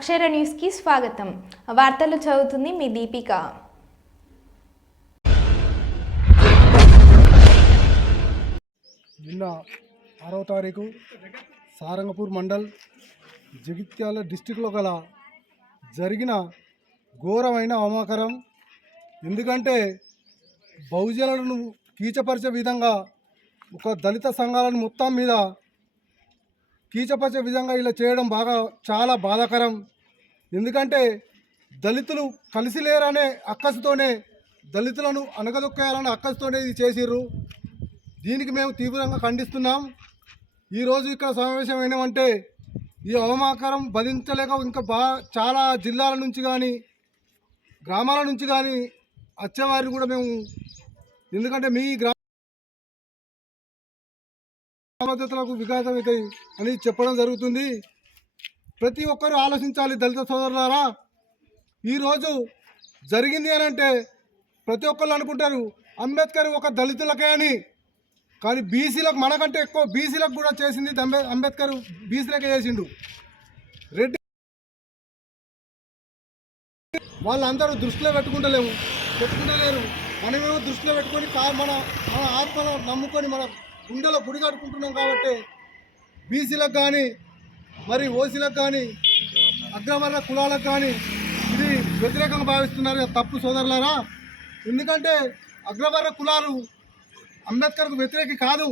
అక్షర న్యూస్కి స్వాగతం. వార్తలు చదువుతుంది మీ దీపిక. నిన్న 6వ తారీఖు సారంగపూర్ మండల్ జగిత్యాల డిస్టిక్లో గల జరిగిన ఘోరమైన అవమాకరం. ఎందుకంటే బహుజనులను కీచపరిచే విధంగా ఒక దళిత సంఘాలను మొత్తం మీద కీచపరిచే విధంగా ఇలా చేయడం చాలా బాధాకరం. ఎందుకంటే దళితులు కలిసి లేరనే అక్కసుతోనే దళితులను అణగదొక్కేయాలనే అక్కసుతోనే ఇది చేసిర్రు. దీనికి మేము తీవ్రంగా ఖండిస్తున్నాం. ఈరోజు ఇక్కడ సమావేశం అయినామంటే ఈ అవమాకరం భరించలేక ఇంకా చాలా జిల్లాల నుంచి కానీ గ్రామాల నుంచి కానీ వచ్చేవారిని కూడా మేము, ఎందుకంటే మీ గ్రామతులకు వికాసం అవుతాయి అని చెప్పడం జరుగుతుంది. ప్రతి ఒక్కరూ ఆలోచించాలి దళిత సోదరులారా. ఈరోజు జరిగింది అని అంటే ప్రతి ఒక్కళ్ళు అనుకుంటారు అంబేద్కర్ ఒక దళితులకే అని, కానీ బీసీలకు మనకంటే ఎక్కువ బీసీలకు కూడా చేసింది అంబేద్కర్. బీసీలకే చేసిండు. రెడ్డి వాళ్ళందరూ దృష్టిలో పెట్టుకుంటలేరు. మనమేమో దృష్టిలో పెట్టుకొని మన ఆత్మను నమ్ముకొని మన గుండెలో గుడి కట్టుకుంటున్నాం. కాబట్టి బీసీలకు కానీ మరి ఓసీలకు కానీ అగ్రవర్ణ కులాలకు కానీ ఇది వ్యతిరేకంగా భావిస్తున్నారు. తప్పు సోదరులారా. ఎందుకంటే అగ్రవర్ణ కులాలు అంబేద్కర్కు వ్యతిరేకి కాదు,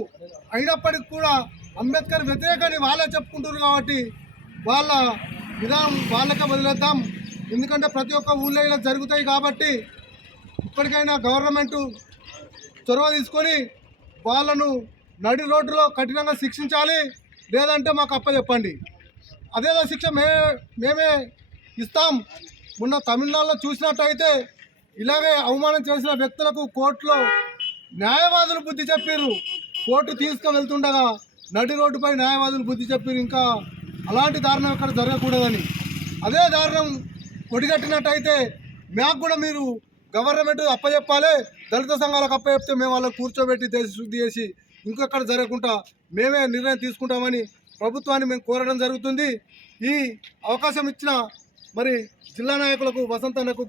అయినప్పటికీ కూడా అంబేద్కర్ వ్యతిరేకాన్ని వాళ్ళే చెప్పుకుంటున్నారు. కాబట్టి వాళ్ళ విధానం వాళ్ళకే వదిలేద్దాం. ఎందుకంటే ప్రతి ఒక్క ఊళ్ళో ఇలా జరుగుతాయి. కాబట్టి ఇప్పటికైనా గవర్నమెంటు చొరవ తీసుకొని వాళ్ళను నడి రోడ్డులో కఠినంగా శిక్షించాలి. లేదంటే మాకు అప్పచెప్పండి. అదేదో శిక్ష మేమే ఇస్తాం. మొన్న తమిళనాడులో చూసినట్టయితే ఇలాగే అవమానం చేసిన వ్యక్తులకు కోర్టులో న్యాయవాదులు బుద్ధి చెప్పారు. కోర్టు తీసుకువెళ్తుండగా నడి రోడ్డుపై న్యాయవాదులు బుద్ధి చెప్పారు. ఇంకా అలాంటి దారుణం ఇక్కడ జరగకూడదని. అదే దారుణం కొడిగట్టినట్టయితే మాకు కూడా మీరు గవర్నమెంట్ అప్పచెప్పాలి. దళిత సంఘాలకు అప్పచెప్తే మేము వాళ్ళని కూర్చోబెట్టి దేశ శుద్ధి చేసి ఇంకొక్కడ జరగకుండా మేమే నిర్ణయం తీసుకుంటామని ప్రభుత్వాన్ని మేము కోరడం జరుగుతుంది. ఈ అవకాశం ఇచ్చిన మరి జిల్లా నాయకులకు, వసంతన్నకు,